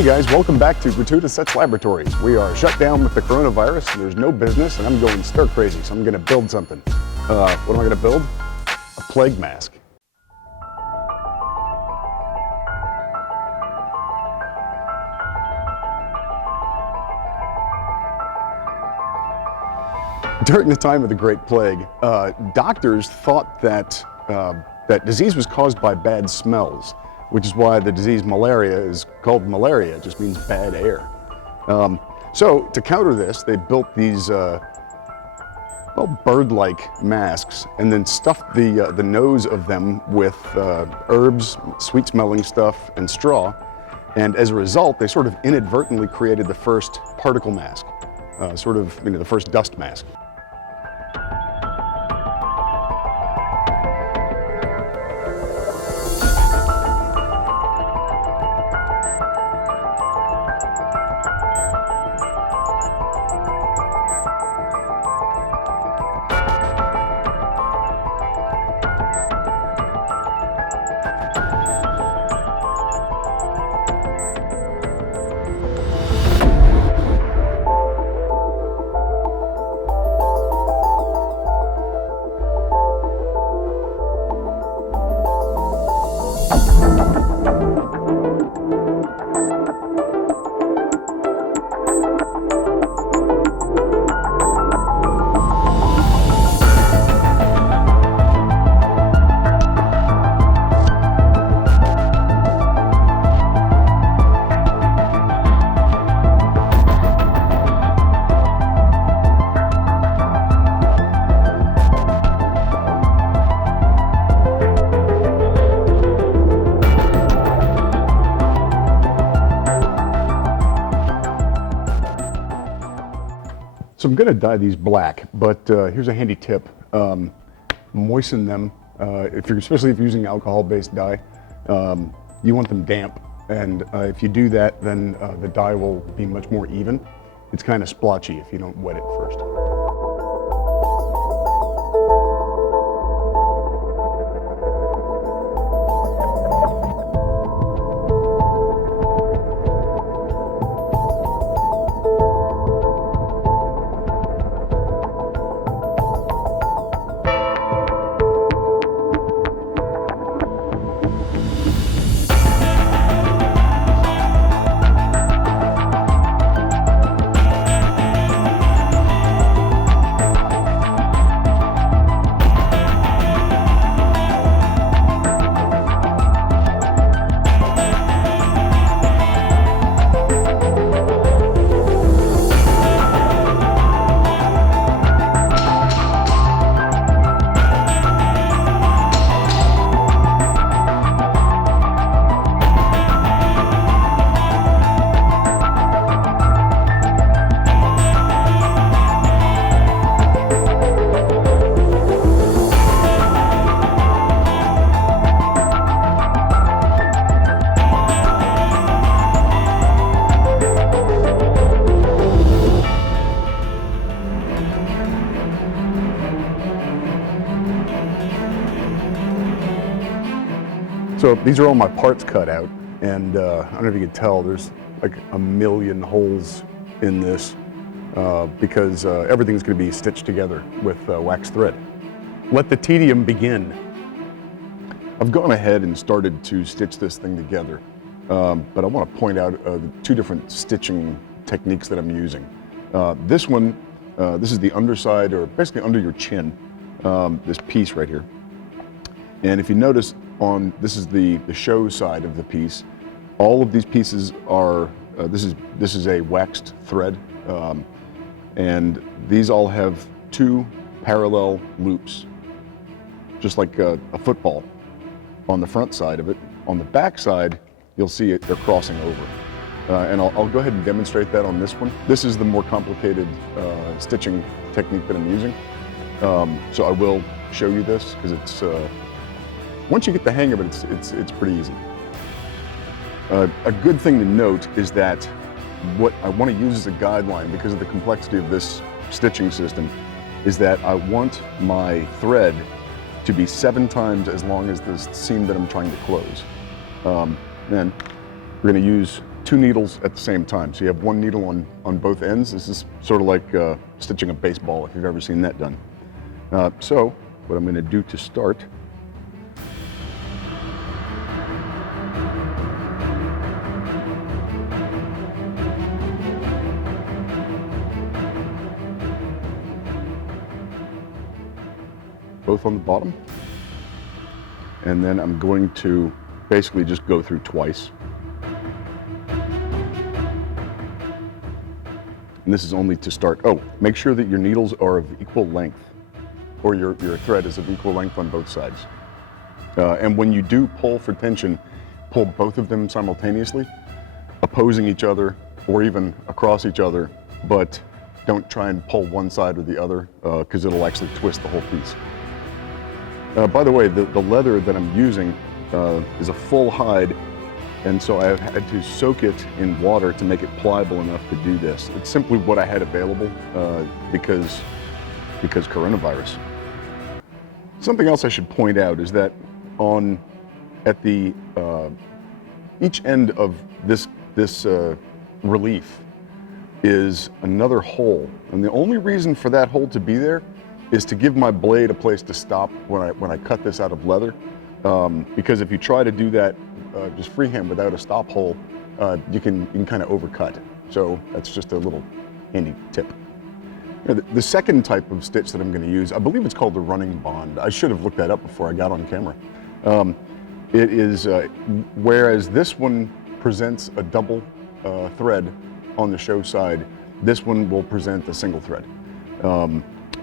Hey guys, welcome back to Gratuitous Laboratories. We are shut down with the coronavirus, and there's no business, and I'm going stir crazy, so I'm gonna build something. What am I gonna build? A plague mask. During the time of the Great Plague, doctors thought that that disease was caused by bad smells, which is why the disease malaria is called malaria. It just means bad air. So to counter this, they built these bird-like masks and then stuffed the nose of them with herbs, sweet-smelling stuff, and straw. And as a result, they sort of inadvertently created the first particle mask, the first dust mask. So I'm going to dye these black, but here's a handy tip. Moisten them, especially if you're using alcohol-based dye. You want them damp, and if you do that, then the dye will be much more even. It's kind of splotchy if you don't wet it first. So these are all my parts cut out, and I don't know if you can tell, there's like a million holes in this because everything's going to be stitched together with wax thread. Let the tedium begin. I've gone ahead and started to stitch this thing together, but I want to point out two different stitching techniques that I'm using. This one, this is the underside, or basically under your chin, this piece right here. And if you notice, this is the show side of the piece. All of these pieces are, this is a waxed thread, and these all have two parallel loops, just like a football on the front side of it. On the back side, you'll see they're crossing over. And I'll go ahead and demonstrate that on this one. This is the more complicated stitching technique that I'm using. So I will show you this, because it's, once you get the hang of it, it's pretty easy. A good thing to note is that what I want to use as a guideline, because of the complexity of this stitching system, is that I want my thread to be 7 times as long as the seam that I'm trying to close. Then we're going to use two needles at the same time. So you have one needle on both ends. This is sort of like stitching a baseball, if you've ever seen that done. So what I'm going to do to start, both on the bottom, and then I'm going to basically just go through twice. And this is only to start. Oh, make sure that your needles are of equal length, or your thread is of equal length on both sides. And when you do pull for tension, pull both of them simultaneously, opposing each other or even across each other, but don't try and pull one side or the other, because it'll actually twist the whole piece. By the way, the leather that I'm using is a full hide, and so I've had to soak it in water to make it pliable enough to do this. It's simply what I had available because coronavirus. Something else I should point out is that at the each end of this relief is another hole, and the only reason for that hole to be there is to give my blade a place to stop when I cut this out of leather. Because if you try to do that just freehand without a stop hole, you can kind of overcut. So that's just a little handy tip. The second type of stitch that I'm going to use, I believe it's called the running bond. I should have looked that up before I got on camera. It is, whereas this one presents a double thread on the show side, this one will present a single thread.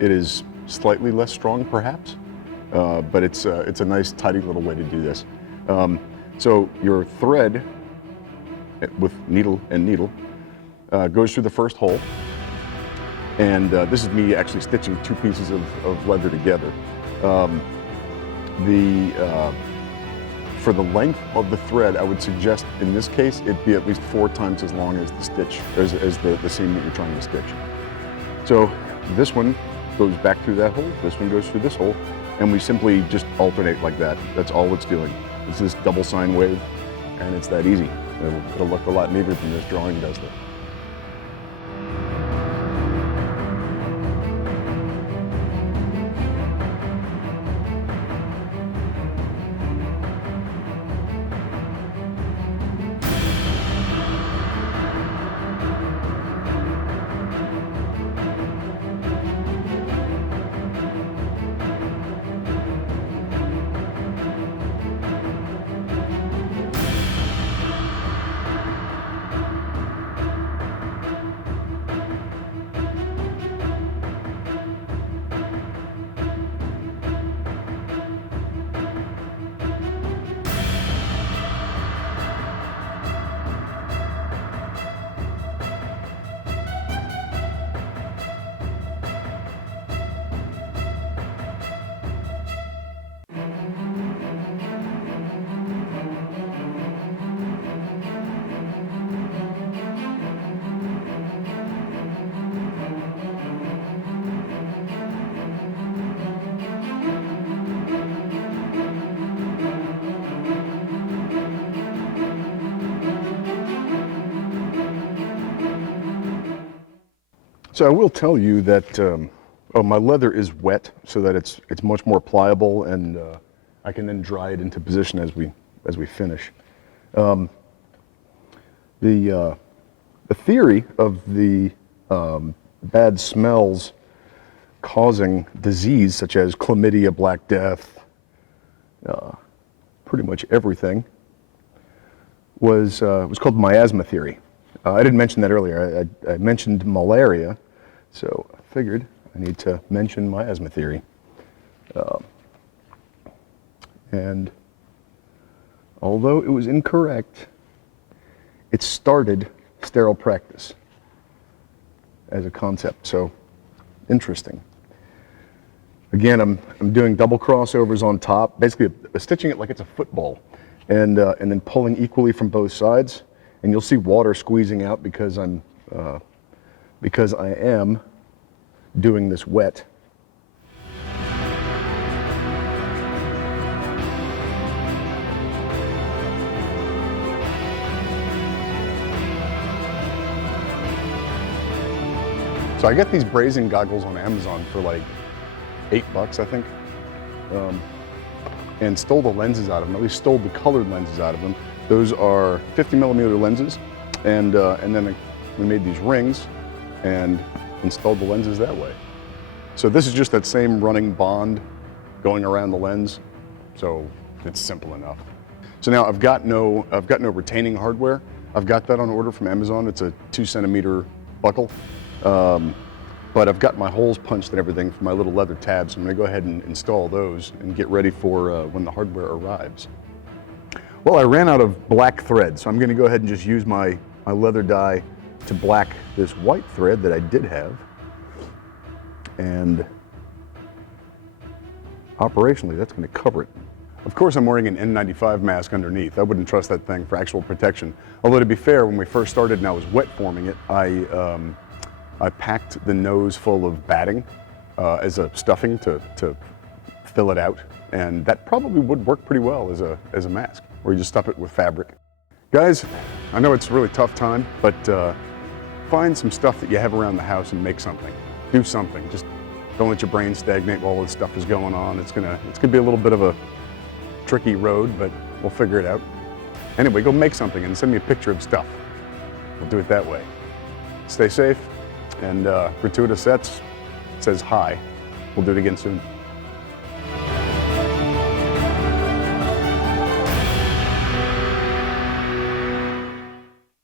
It is slightly less strong, perhaps, but it's a nice, tidy little way to do this. So your thread with needle and needle goes through the first hole, and this is me actually stitching two pieces of leather together. For the length of the thread, I would suggest in this case it be at least 4 times as long as the stitch, as the seam that you're trying to stitch. So this one goes back through that hole, this one goes through this hole, and we simply just alternate like that. That's all it's doing. It's this double sine wave, and it's that easy. It'll look a lot neater than this drawing does though. So I will tell you that my leather is wet, so that it's much more pliable, and I can then dry it into position as we finish. The theory of the bad smells causing disease such as chlamydia, Black Death, pretty much everything, was called miasma theory. I didn't mention that earlier. I mentioned malaria, so I figured I need to mention miasma theory. And although it was incorrect, it started sterile practice as a concept, so interesting. Again, I'm doing double crossovers on top, basically stitching it like it's a football, and then pulling equally from both sides. And you'll see water squeezing out because I am doing this wet. So I get these brazing goggles on Amazon for like $8, I think. And stole the lenses out of them, at least stole the colored lenses out of them. Those are 50mm lenses. And then we made these rings and installed the lenses that way. So this is just that same running bond going around the lens. So it's simple enough. So now I've got no retaining hardware. I've got that on order from Amazon. It's a 2cm buckle. But I've got my holes punched and everything for my little leather tabs. So I'm gonna go ahead and install those and get ready for when the hardware arrives. Well, I ran out of black thread, so I'm gonna go ahead and just use my leather dye to black this white thread that I did have. And operationally, that's gonna cover it. Of course, I'm wearing an N95 mask underneath. I wouldn't trust that thing for actual protection. Although to be fair, when we first started and I was wet forming it, I packed the nose full of batting as a stuffing to fill it out. And that probably would work pretty well as a mask, or you just stuff it with fabric. Guys, I know it's a really tough time, but find some stuff that you have around the house and make something. Do something. Just don't let your brain stagnate while all this stuff is going on. It's gonna be a little bit of a tricky road, but we'll figure it out. Anyway, go make something and send me a picture of stuff. We'll do it that way. Stay safe, and Gratuitous says hi. We'll do it again soon.